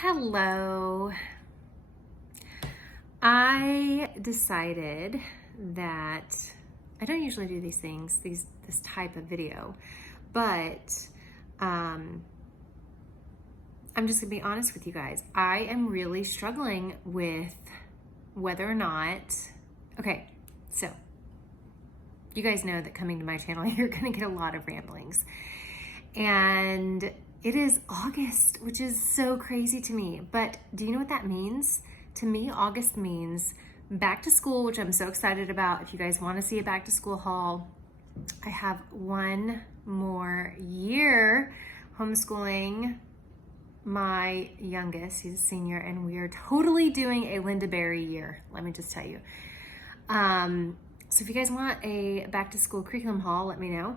Hello. I decided that I don't usually do these things, this type of video, but I'm just gonna be honest with you guys. I am really struggling with whether or not, okay, so you guys know that coming to my channel, you're gonna get a lot of ramblings. And it is August, which is so crazy to me. But do you know what that means? To me, August means back to school, which I'm so excited about. If you guys want to see a back to school haul, I have one more year homeschooling my youngest. He's a senior, and we are totally doing a Linda Berry year. Let me just tell you. So if you guys want a back to school curriculum haul, let me know.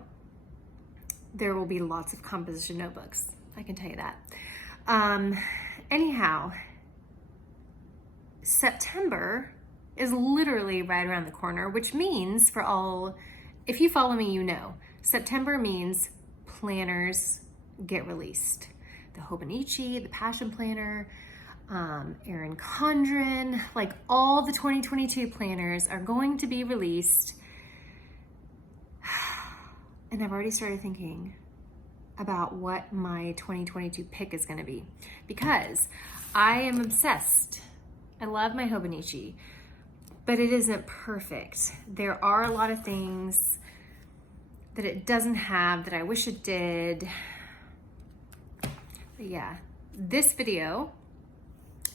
There will be lots of composition notebooks. I can tell you that. Anyhow, September is literally right around the corner, which means for all, if you follow me, you know, September means planners get released. The Hobonichi, the Passion Planner, Erin Condren, like all the 2022 planners are going to be released. And I've already started thinking about what my 2022 pick is going to be because I am obsessed. I love my Hobonichi, but it isn't perfect. There are a lot of things that it doesn't have that I wish it did. But yeah, this video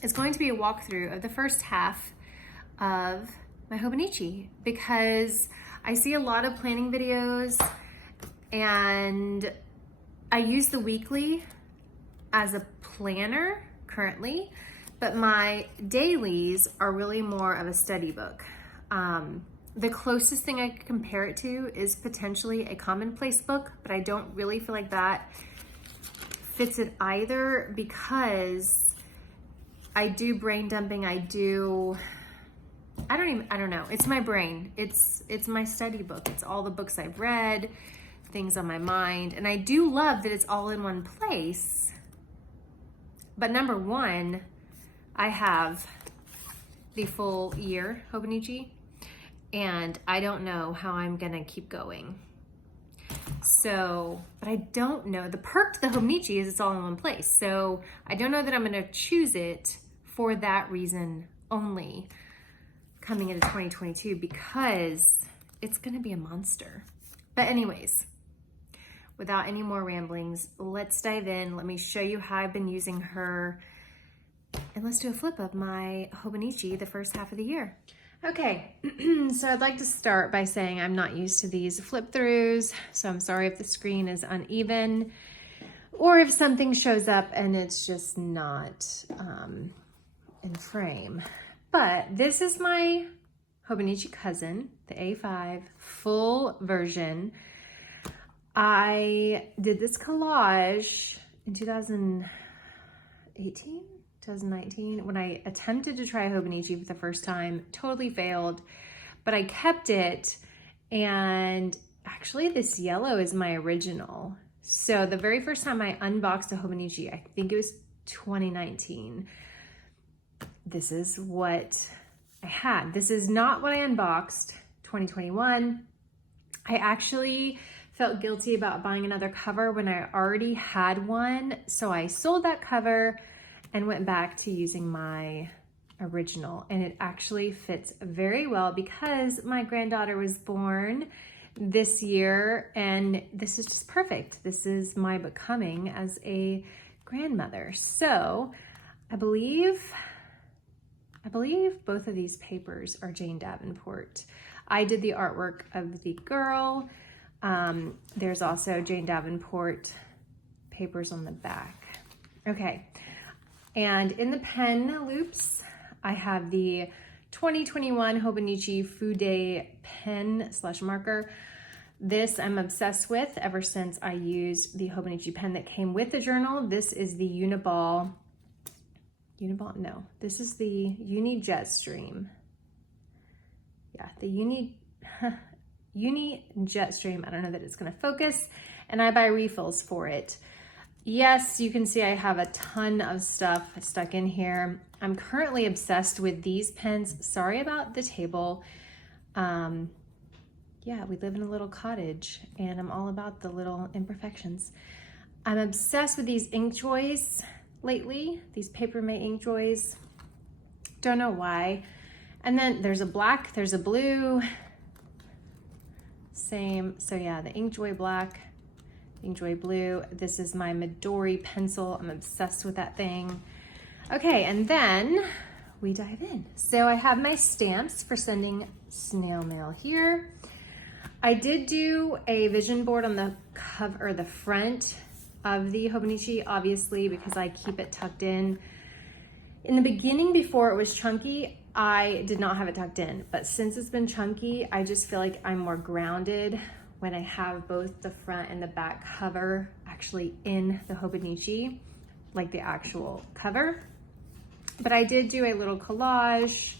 is going to be a walkthrough of the first half of my Hobonichi because I see a lot of planning videos. And I use the weekly as a planner currently, but my dailies are really more of a study book. The closest thing I could compare it to is potentially a commonplace book, but I don't really feel like that fits it either because I do brain dumping. I don't know. It's my brain. It's my study book. It's all the books I've read, things on my mind, and I do love that it's all in one place. But number one, I have the full year Hobonichi, and I don't know how I'm gonna keep going. So, but I don't know. The perk to the Hobonichi is it's all in one place. So I don't know that I'm gonna choose it for that reason only coming into 2022 because it's gonna be a monster. But anyways, without any more ramblings, let's dive in. Let me show you how I've been using her. And let's do a flip of my Hobonichi the first half of the year. Okay, so I'd like to start by saying I'm not used to these flip throughs. So I'm sorry if the screen is uneven or if something shows up and it's just not in frame. But this is my Hobonichi cousin, the A5 full version. I did this collage in 2019, when I attempted to try Hobonichi for the first time, totally failed, but I kept it. And actually this yellow is my original. So the very first time I unboxed a Hobonichi, I think it was 2019. This is what I had. This is not what I unboxed 2021. I actually felt guilty about buying another cover when I already had one. So I sold that cover and went back to using my original. And it actually fits very well because my granddaughter was born this year and this is just perfect. This is my becoming as a grandmother. So I believe both of these papers are Jane Davenport. I did the artwork of the girl. There's also Jane Davenport papers on the back. Okay, and in the pen loops, I have the 2021 Hobonichi Fude pen / marker. This I'm obsessed with ever since I used the Hobonichi pen that came with the journal. This is the this is the Uni Jetstream. Yeah, the Uni Jetstream. I don't know that it's gonna focus, and I buy refills for it. yes, you can see I have a ton of stuff stuck in here. I'm currently obsessed with these pens. Sorry about the table. Yeah, we live in a little cottage and I'm all about the little imperfections. I'm obsessed with these ink joys lately, these Papermate ink joys. Don't know why. And then there's a black, there's a blue, same. So yeah, the Inkjoy black, Inkjoy blue. This is my Midori pencil. I'm obsessed with that thing. Okay, and then we dive in. So I have my stamps for sending snail mail here. I did do a vision board on the cover, or the front of the Hobonichi, obviously, because I keep it tucked in. In the beginning, before it was chunky, I did not have it tucked in, but since it's been chunky, I just feel like I'm more grounded when I have both the front and the back cover actually in the Hobonichi, like the actual cover. But I did do a little collage.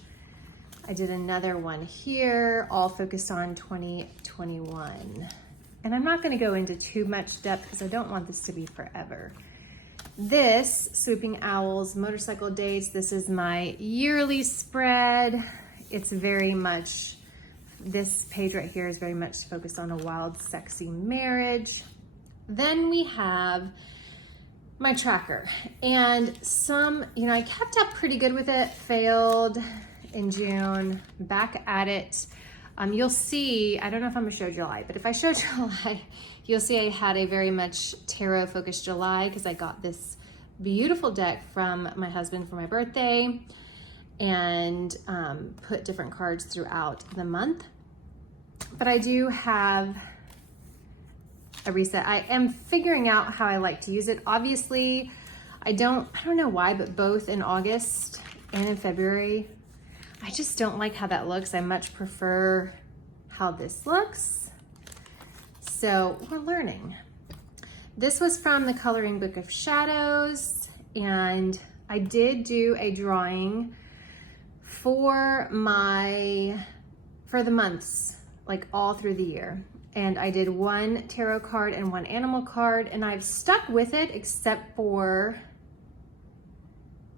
I did another one here, all focused on 2021. And I'm not gonna go into too much depth because I don't want this to be forever. This, Swooping Owls, Motorcycle Dates, this is my yearly spread. It's very much, this page right here is very much focused on a wild, sexy marriage. Then we have my tracker. And some, I kept up pretty good with it, failed in June, back at it. You'll see, I don't know if I'm gonna show July, but if I show July, you'll see I had a very much tarot focused July because I got this beautiful deck from my husband for my birthday and put different cards throughout the month. But I do have a reset. I am figuring out how I like to use it. Obviously, I don't know why, but both in August and in February, I just don't like how that looks. I much prefer how this looks. So we're learning. This was from the Coloring Book of Shadows, and I did do a drawing for the months, like all through the year. And I did one tarot card and one animal card, and I've stuck with it except for,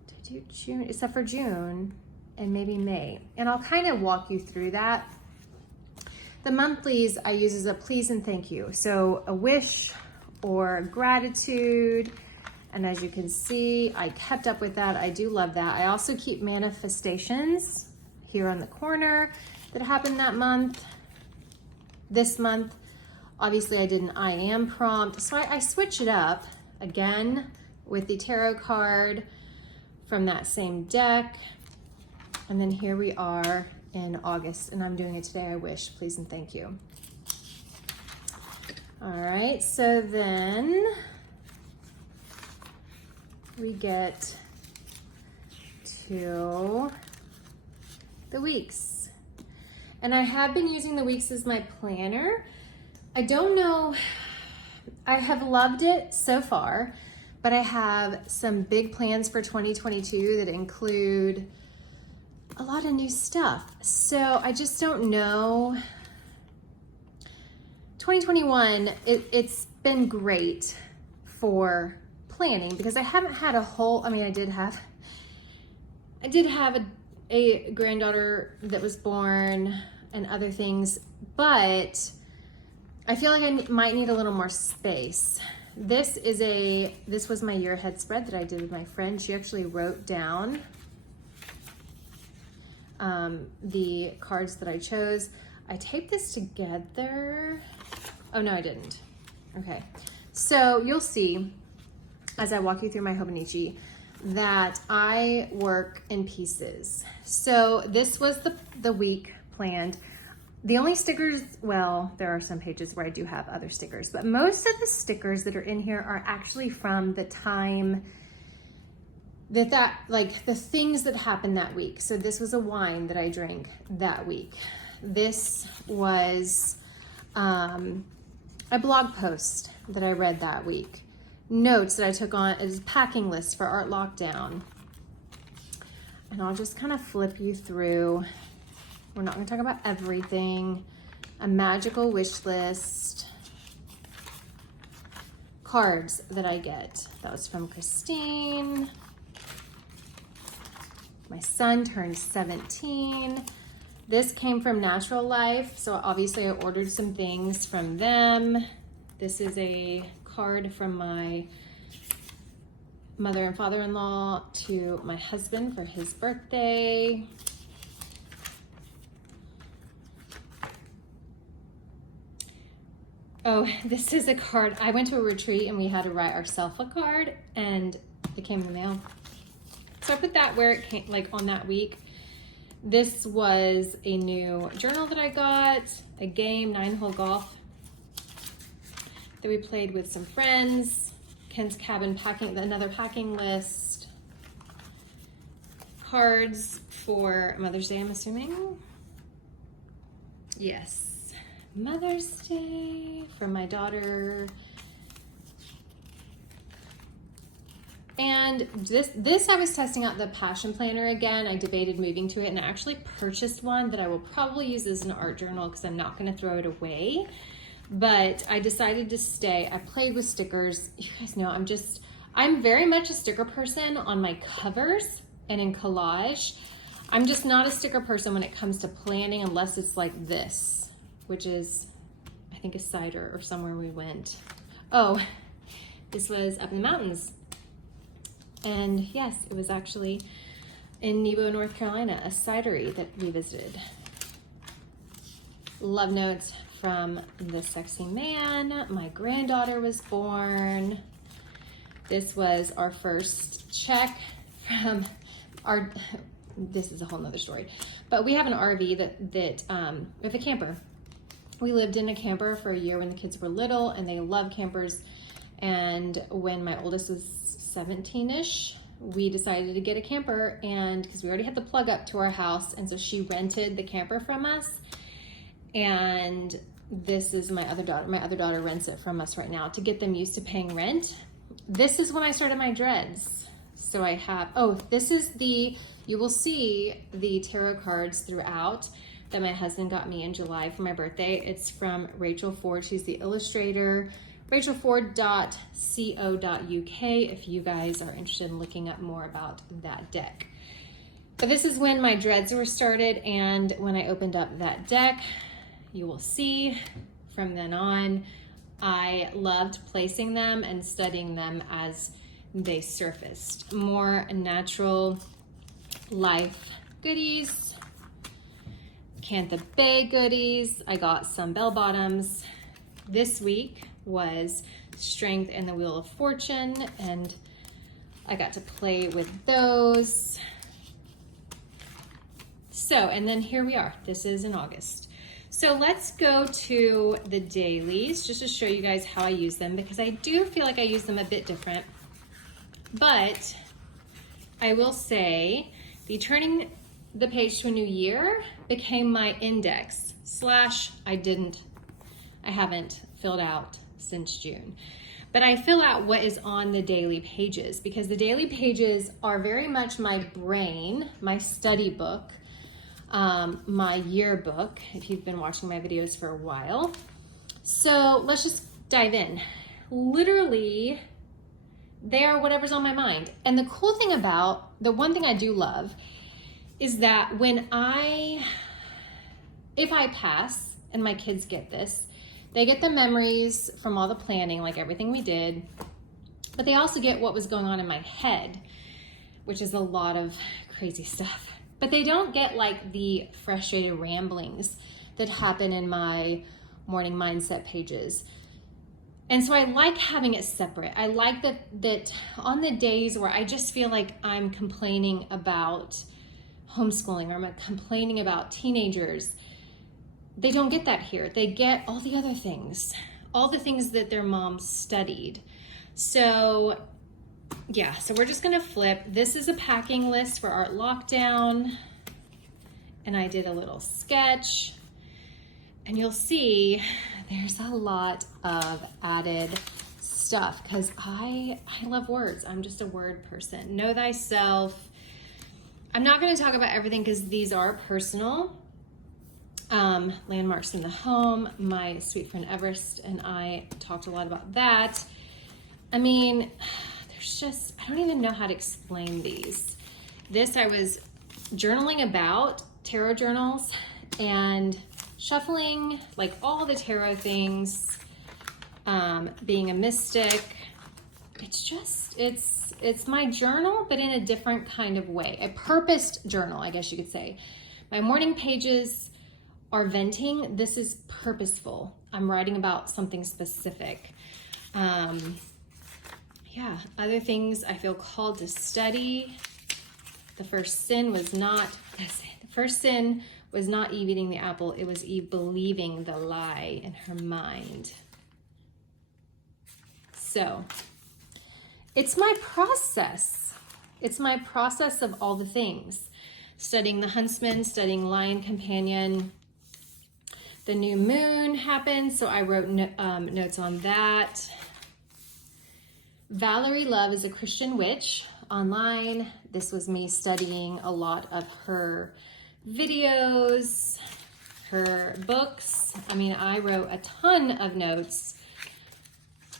did I do June? Except for June and maybe May. And I'll kind of walk you through that. The monthlies I use as a please and thank you. So a wish or gratitude. And as you can see, I kept up with that. I do love that. I also keep manifestations here on the corner that happened that month. This month, obviously I did an I am prompt. So I switch it up again with the tarot card from that same deck. And then here we are in August, and I'm doing it today. I wish, please and thank you. All right, so then we get to the weeks. And I have been using the weeks as my planner. I don't know, I have loved it so far, but I have some big plans for 2022 that include a lot of new stuff. So I just don't know. 2021, it's been great for planning because I haven't had a whole, I did have a granddaughter that was born and other things, but I feel like I might need a little more space. This was my year ahead spread that I did with my friend. She actually wrote down the cards that I chose. I taped this together. Oh no, I didn't. Okay, so you'll see as I walk you through my Hobonichi that I work in pieces. So this was the week planned. The only stickers, well, there are some pages where I do have other stickers, but most of the stickers that are in here are actually from the time like the things that happened that week. So this was a wine that I drank that week. This was a blog post that I read that week. Notes that I took on as a packing list for Art Lockdown. And I'll just kind of flip you through. We're not going to talk about everything. A magical wish list. cards that I get. That was from Christine. My son turned 17. This came from Natural Life, so obviously I ordered some things from them. This is a card from my mother and father-in-law to my husband for his birthday. Oh, this is a card. I went to a retreat and we had to write ourselves a card, and it came in the mail. So I put that where it came, like on that week. This was a new journal that I got, a game, 9-hole golf, that we played with some friends. Ken's Cabin packing, another packing list. Cards for Mother's Day, I'm assuming. Yes. Mother's Day from my daughter. And this I was testing out the Passion Planner again. I debated moving to it, and I actually purchased one that I will probably use as an art journal because I'm not going to throw it away. But I decided to stay. I played with stickers. You guys know I'm very much a sticker person on my covers and in collage. I'm just not a sticker person when it comes to planning unless it's like this, which is, I think, a cider or somewhere we went. Oh, this was up in the mountains. And yes, it was actually in Nebo, North Carolina, a cidery that we visited. Love notes from the sexy man. My granddaughter was born. This was our first check from our, this is a whole nother story, but we have an RV we have a camper. We lived in a camper for a year when the kids were little, and they love campers. And when my oldest was 17-ish, we decided to get a camper, and because we already had the plug up to our house, and so she rented the camper from us. And this is my other daughter. My other daughter rents it from us right now to get them used to paying rent. This is when I started my dreads. So I have, this is you will see the tarot cards throughout that my husband got me in July for my birthday. It's from Rachel Ford. She's the illustrator. RachelFord.co.uk if you guys are interested in looking up more about that deck. But this is when my dreads were started, and when I opened up that deck, you will see from then on, I loved placing them and studying them as they surfaced. More natural life goodies. Cantha Bay goodies. I got some bell bottoms. This week was Strength and the Wheel of Fortune, and I got to play with those. So, and then here we are. This is in August. So let's go to the dailies just to show you guys how I use them, because I do feel like I use them a bit different. But I will say the turning the page to a new year became my index / I haven't filled out since June. But I fill out what is on the daily pages, because the daily pages are very much my brain, my study book, my yearbook, if you've been watching my videos for a while. So let's just dive in. Literally, they are whatever's on my mind. And the cool thing about, the one thing I do love is that if I pass and my kids get this, they get the memories from all the planning, like everything we did, but they also get what was going on in my head, which is a lot of crazy stuff. But they don't get like the frustrated ramblings that happen in my morning mindset pages. And so I like having it separate. I like that on the days where I just feel like I'm complaining about homeschooling or I'm complaining about teenagers, they don't get that here. They get all the other things, all the things that their moms studied. So yeah, so we're just gonna flip. This is a packing list for Art Lockdown. And I did a little sketch. And you'll see there's a lot of added stuff because I love words. I'm just a word person. Know thyself. I'm not going to talk about everything because these are personal. Landmarks in the home. My sweet friend Everest and I talked a lot about that. I mean, there's just, I don't even know how to explain these. This I was journaling about, tarot journals, and shuffling like all the tarot things, being a mystic. It's just, it's my journal, but in a different kind of way. A purposed journal, I guess you could say. My morning pages are venting. This is purposeful. I'm writing about something specific. Yeah, other things I feel called to study. The first sin was not Eve eating the apple. It was Eve believing the lie in her mind. So it's my process. It's my process of all the things. Studying the huntsman, studying lion companion. The new moon happened, so I wrote notes on that. Valerie Love is a Christian witch online. This was me studying a lot of her videos, her books. I mean, I wrote a ton of notes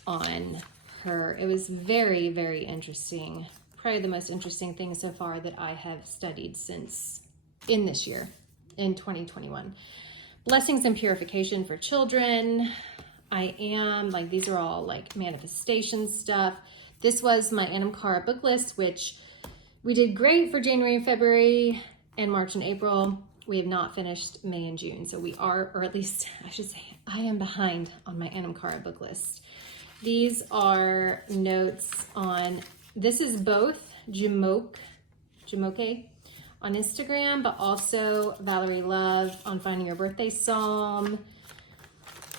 on her. It was very, very interesting. Probably the most interesting thing so far that I have studied since in this year, in 2021. Blessings and purification for children. I am, like, these are all like manifestation stuff. This was my Anamkara book list, which we did great for January and February and March and April. We have not finished May and June. So we are, or at least I should say, I am behind on my Anamkara book list. These are notes on, this is both Jamoke on Instagram, but also Valerie Love on Finding Your Birthday Psalm.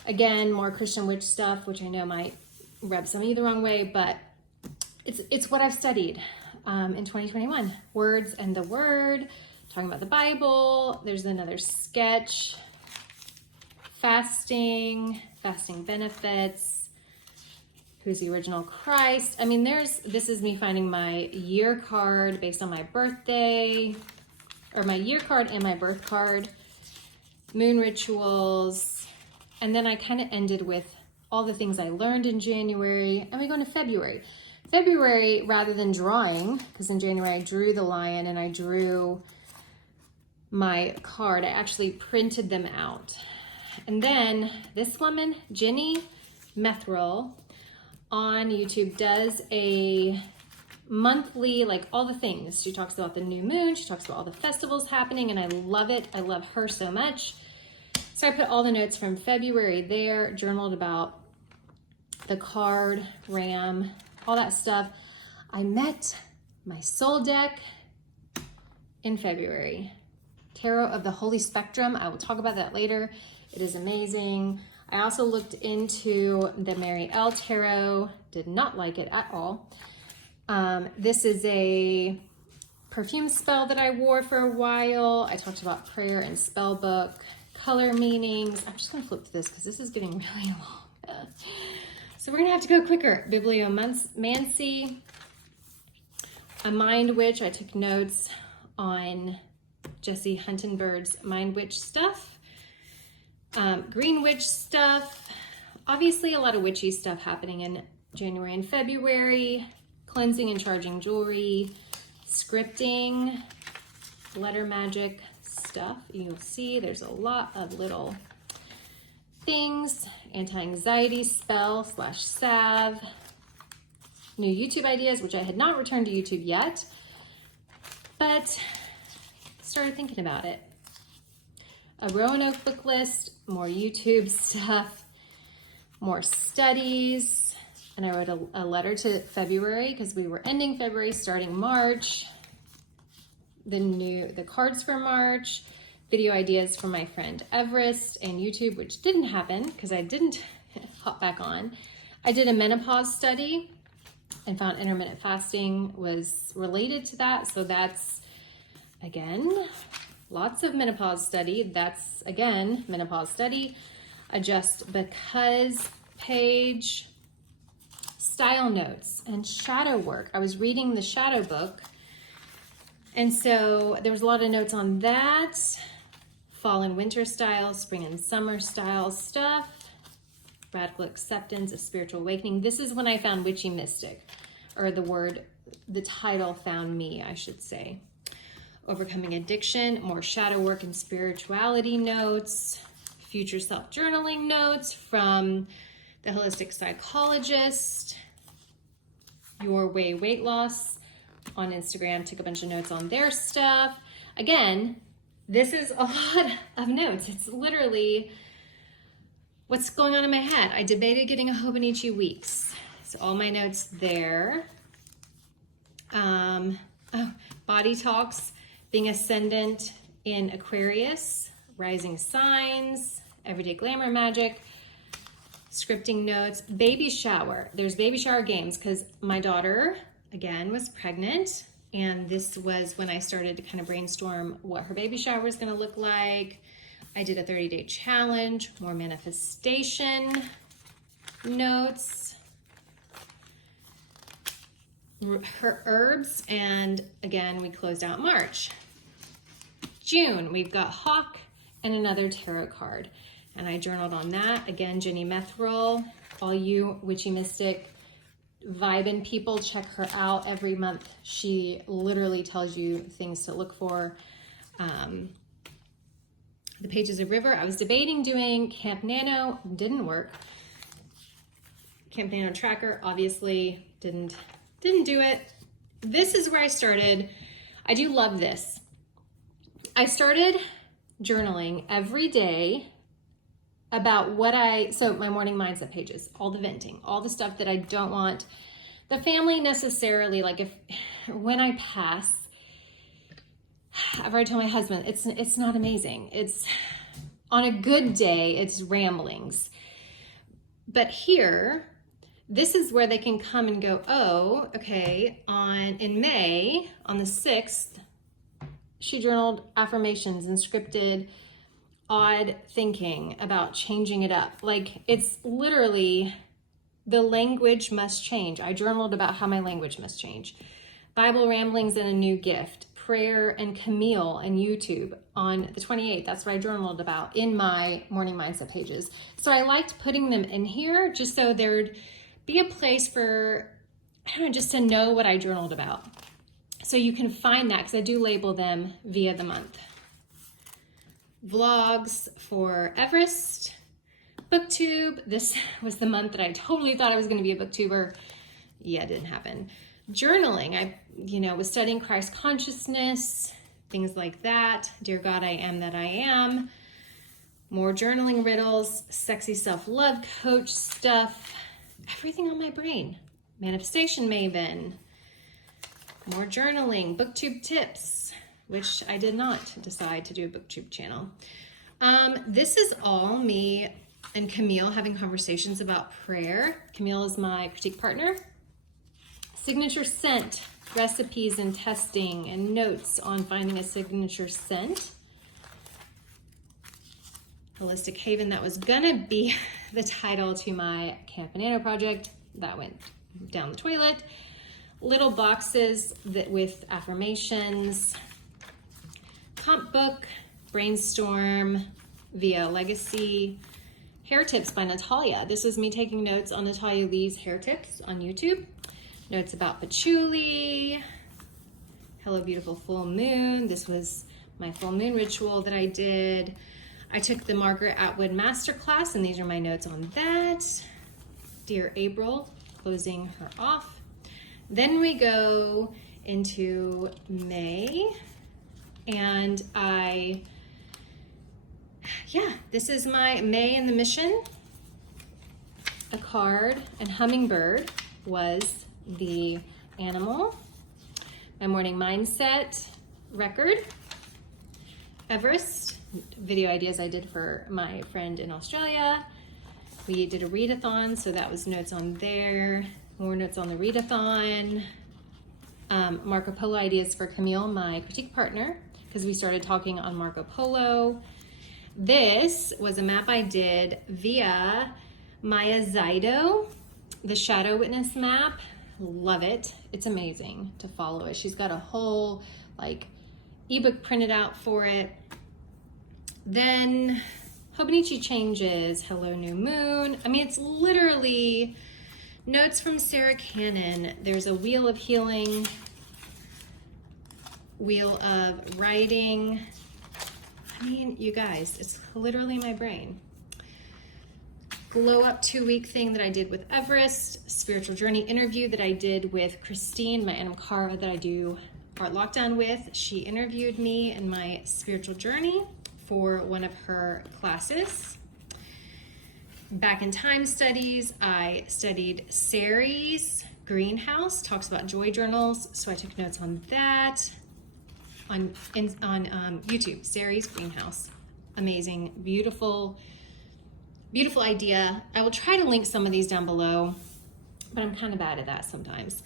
Again, more Christian witch stuff, which I know might rub some of you the wrong way, but it's what I've studied in 2021. Words and the Word, talking about the Bible. There's another sketch. Fasting benefits. Who's the original Christ? I mean, this is me finding my year card based on my birthday, or my year card and my birth card. Moon rituals. And then I kind of ended with all the things I learned in January. And we go into February. February, rather than drawing, because in January I drew the lion and I drew my card, I actually printed them out. And then this woman, Jenny Methrel, on YouTube does a monthly, like all the things. She talks about the new moon. She talks about all the festivals happening, and I love it. I love her so much. So I put all the notes from February there, journaled about the card, RAM, all that stuff. I met my soul deck in February. Tarot of the Holy Spectrum. I will talk about that later. It is amazing. I also looked into the Mary L. Tarot. Did not like it at all. This is a perfume spell that I wore for a while. I talked about prayer and spell book, color meanings. I'm just gonna flip through this because this is getting really long. So we're gonna have to go quicker. Bibliomancy, a mind witch. I took notes on Jesse Huntenberg's mind witch stuff. Green witch stuff. Obviously a lot of witchy stuff happening in January and February. Cleansing and charging jewelry. Scripting. Letter magic stuff. You'll see there's a lot of little things. Anti-anxiety spell / salve. New YouTube ideas, which I had not returned to YouTube yet, but started thinking about it. A Roanoke book list, more YouTube stuff, more studies, and I wrote a letter to February because we were ending February, starting March. The cards for March, video ideas from my friend Everest, and YouTube, which didn't happen because I didn't hop back on. I did a menopause study and found intermittent fasting was related to that. So that's, again, lots of menopause study. That's, again, menopause study. A Just Because page. Style notes and shadow work. I was reading the shadow book, and so there was a lot of notes on that. Fall and winter style, spring and summer style stuff. radical acceptance, a spiritual awakening. This is when I found Witchy Mystic, or the title found me, I should say. Overcoming addiction, more shadow work and spirituality notes, future self journaling notes from the holistic psychologist, Your Way Weight Loss on Instagram. Took a bunch of notes on their stuff. Again, this is a lot of notes. It's literally what's going on in my head. I debated getting a Hobonichi Weeks. So all my notes there. Body talks, being ascendant in Aquarius, rising signs, everyday glamour magic, scripting notes, baby shower. There's baby shower games because my daughter, again, was pregnant. And this was when I started to kind of brainstorm what her baby shower was going to look like. I did a 30-day challenge, more manifestation notes, her herbs, and again, we closed out March. June, we've got Hawk and another tarot card. And I journaled on that. Again, Jenny Methrol, all you Witchy Mystic vibin' people, check her out every month. She literally tells you things to look for. The Pages of River, I was debating doing Camp Nano, didn't work. Camp Nano Tracker, obviously didn't do it. This is where I started. I do love this. I started journaling every day about so my morning mindset pages, all the venting, all the stuff that I don't want the family necessarily, like when I pass, I've already told my husband, it's not amazing. It's on a good day, it's ramblings. But here, this is where they can come and go, oh, okay, in May, on the 6th, she journaled affirmations and scripted odd thinking about changing it up. Like, it's literally, the language must change. I journaled about how my language must change. Bible ramblings and a new gift. Prayer and Camille and YouTube on the 28th. That's what I journaled about in my morning mindset pages. So I liked putting them in here just so there'd be a place for, I don't know, just to know what I journaled about. So you can find that because I do label them via the month. Vlogs for Everest. Booktube. This was the month that I totally thought I was going to be a booktuber. Yeah, it didn't happen. Journaling. I, was studying Christ consciousness, things like that. Dear God, I am that I am. More journaling riddles, sexy self-love coach stuff, everything on my brain. Manifestation maven. More journaling, booktube tips, which I did not decide to do a booktube channel. This is all me and Camille having conversations about prayer. Camille is my critique partner. Signature scent, recipes and testing, and notes on finding a signature scent. Holistic Haven, that was gonna be the title to my Camp Nano project. That went down the toilet. Little boxes with affirmations. Comp book, brainstorm via legacy. Hair tips by Natalia. This is me taking notes on Natalia Lee's hair tips on YouTube. Notes about patchouli. Hello Beautiful Full Moon. This was my full moon ritual that I did. I took the Margaret Atwood Masterclass, and these are my notes on that. Dear April, closing her off. Then we go into May, and this is my May and the Mission. A card, and hummingbird was the animal. My morning mindset record. Everest, video ideas I did for my friend in Australia. We did a readathon, so that was notes on there. More notes on the readathon. Marco Polo ideas for Camille, my critique partner, because we started talking on Marco Polo. This was a map I did via Maya Zaido, the Shadow Witness map. Love it. It's amazing to follow it. She's got a whole ebook printed out for it. Then Hobonichi changes, hello new moon. I mean, it's literally notes from Sarah Cannon. There's a wheel of healing, wheel of writing. I mean, you guys, it's literally my brain. Glow up 2-week thing that I did with Everest, spiritual journey interview that I did with Christine, my Anamkara that I do Art Lockdown with. She interviewed me in my spiritual journey for one of her classes. Back in time studies, I studied Sari's Greenhouse, talks about joy journals, so I took notes on that on YouTube. Sari's Greenhouse, amazing, beautiful idea. I will try to link some of these down below, but I'm kind of bad at that sometimes.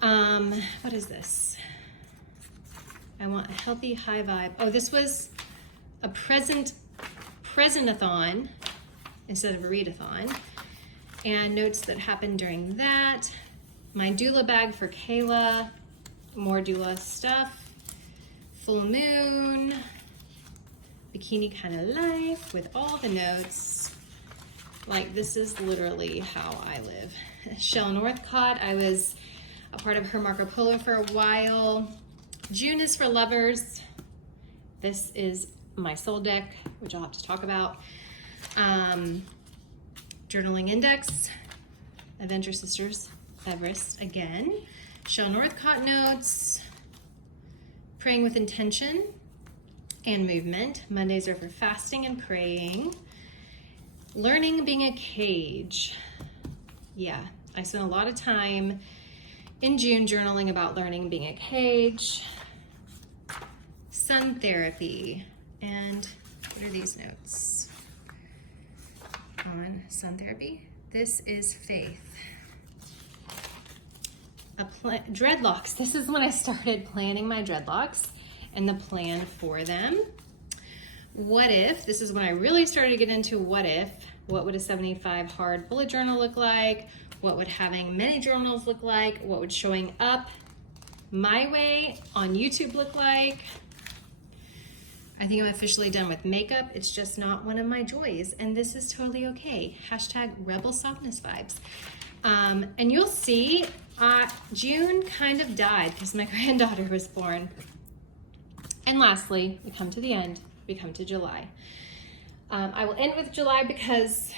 What is this? I want a healthy, high vibe. Oh, this was a presentathon instead of a readathon, and notes that happened during that. My doula bag for Kayla, more doula stuff. Full moon, bikini kind of life with all the notes. Like, this is literally how I live. Shell Northcott, I was a part of her Marco Polo for a while. June is for lovers. This is my soul deck, which I'll have to talk about. Journaling index, Adventure Sisters, Everest again. Shell Northcott notes, praying with intention and movement. Mondays are for fasting and praying. Learning being a cage. Yeah, I spent a lot of time in June journaling about learning being a cage. Sun therapy. And what are these notes on sun therapy? This is faith. Dreadlocks. This is when I started planning my dreadlocks and the plan for them. What if, this is when I really started to get into what if, what would a 75 hard bullet journal look like? What would having many journals look like? What would showing up my way on YouTube look like? I think I'm officially done with makeup. It's just not one of my joys, and this is totally okay. Hashtag rebel softness vibes. And you'll see, June kind of died because my granddaughter was born. And lastly, we come to the end, we come to July. I will end with July because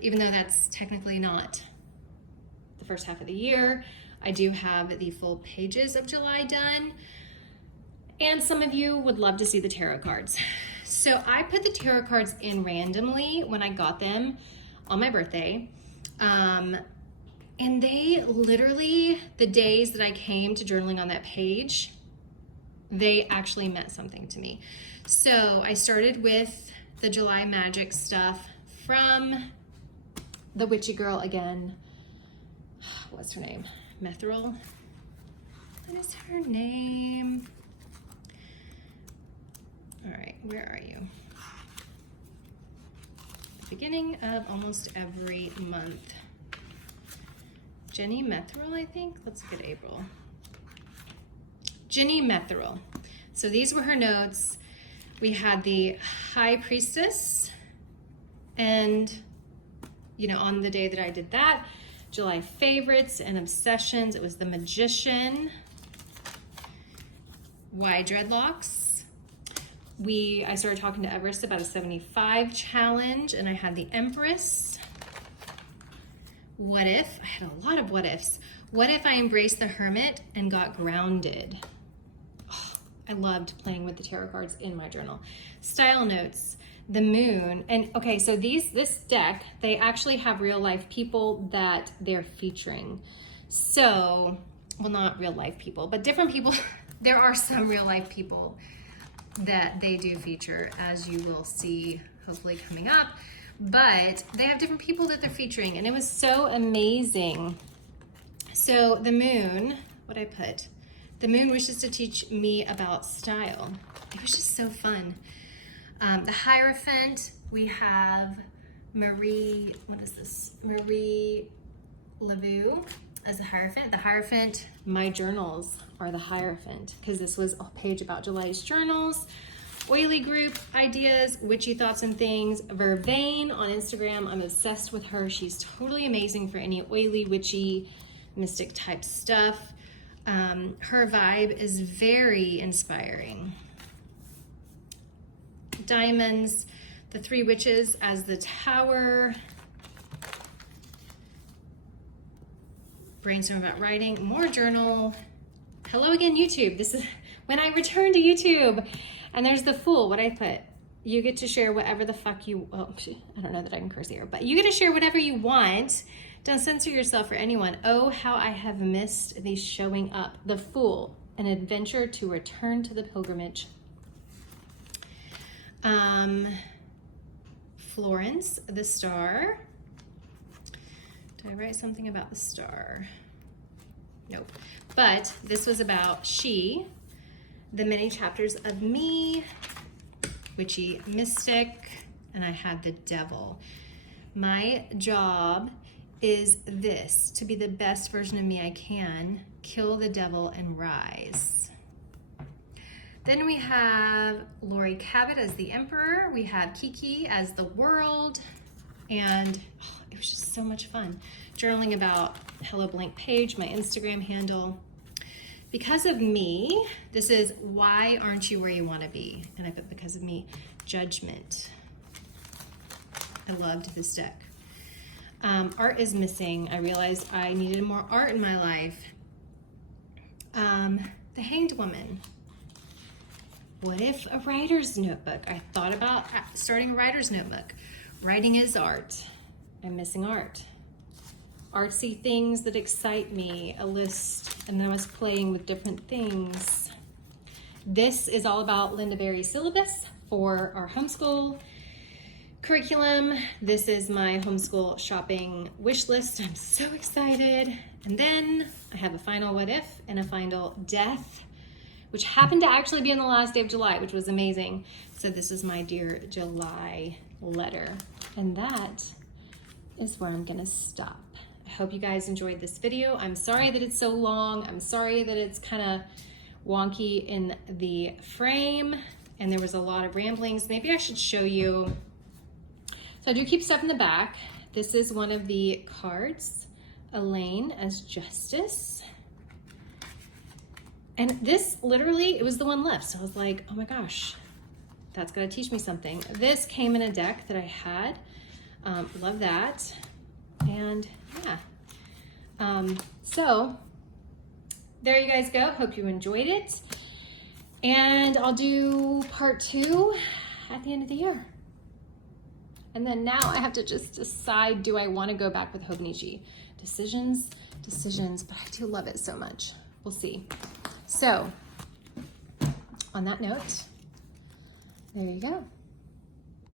even though that's technically not the first half of the year, I do have the full pages of July done. And some of you would love to see the tarot cards. So I put the tarot cards in randomly when I got them on my birthday. And they literally, the days that I came to journaling on that page, they actually meant something to me. So I started with the July magic stuff from the witchy girl again. What's her name? Methril? What is her name? All right, where are you? The beginning of almost every month. Jenny Methril, I think. Let's look at April. Jenny Methril. So these were her notes. We had the High Priestess, and you know, on the day that I did that, July favorites and obsessions, it was the Magician. Why dreadlocks? I started talking to Everest about a 75 challenge, and I had the Empress. What if? I had a lot of what ifs. What if I embraced the Hermit and got grounded? Oh, I loved playing with the tarot cards in my journal. Style notes, the Moon, and okay, so this deck, they actually have real life people that they're featuring. So, well, not real life people, but different people. There are some real life people that they do feature, as you will see hopefully coming up, but they have different people that they're featuring, and it was so amazing. So the Moon, what I put, the Moon wishes to teach me about style. It was just so fun. The Hierophant, we have Marie, what is this? Marie Laveau as the Hierophant. The Hierophant, my journals are the Hierophant, because this was a page about July's journals. oily group ideas, witchy thoughts and things. Vervain on Instagram, I'm obsessed with her. She's totally amazing for any oily, witchy, mystic type stuff. Her vibe is very inspiring. Diamonds, the Three Witches as the Tower. Brainstorm about writing, more journal. Hello again, YouTube. This is when I return to YouTube. And there's the Fool, what I put. You get to share whatever the fuck you, oh, I don't know that I can curse here, but you get to share whatever you want. Don't censor yourself for anyone. Oh, how I have missed these showing up. The Fool, an adventure to return to the pilgrimage. Florence, the Star. Did I write something about the star? Nope. But this was about she, the many chapters of me, witchy mystic, and I had the devil. My job is this, to be the best version of me I can, kill the devil and rise. Then we have Lori Cabot as the Emperor. We have Kiki as the World. And it was just so much fun. Journaling about Hello Blank Page, my Instagram handle. Because of me, this is Why Aren't You Where You Want to Be? And I put because of me, Judgment. I loved this deck. Art is missing. I realized I needed more art in my life. The Hanged Woman. What if a writer's notebook? I thought about starting a writer's notebook. Writing is art. I'm missing art. Artsy things that excite me, a list, and then I was playing with different things. This is all about Linda Berry's syllabus for our homeschool curriculum. This is my homeschool shopping wish list. I'm so excited. And then I have a final what if and a final death, which happened to actually be on the last day of July, which was amazing. So this is my Dear July letter. And that is where I'm gonna stop. I hope you guys enjoyed this video. I'm sorry that it's so long. I'm sorry that it's kind of wonky in the frame and there was a lot of ramblings. Maybe I should show you. So I do keep stuff in the back. This is one of the cards, Elaine as Justice. And this literally, it was the one left. So I was like, oh my gosh, that's gonna teach me something. This came in a deck that I had. Love that. And yeah. So there you guys go. Hope you enjoyed it. And I'll do part 2 at the end of the year. And then now I have to just decide, do I want to go back with Hobonichi? Decisions, but I do love it so much. We'll see. So on that note, there you go.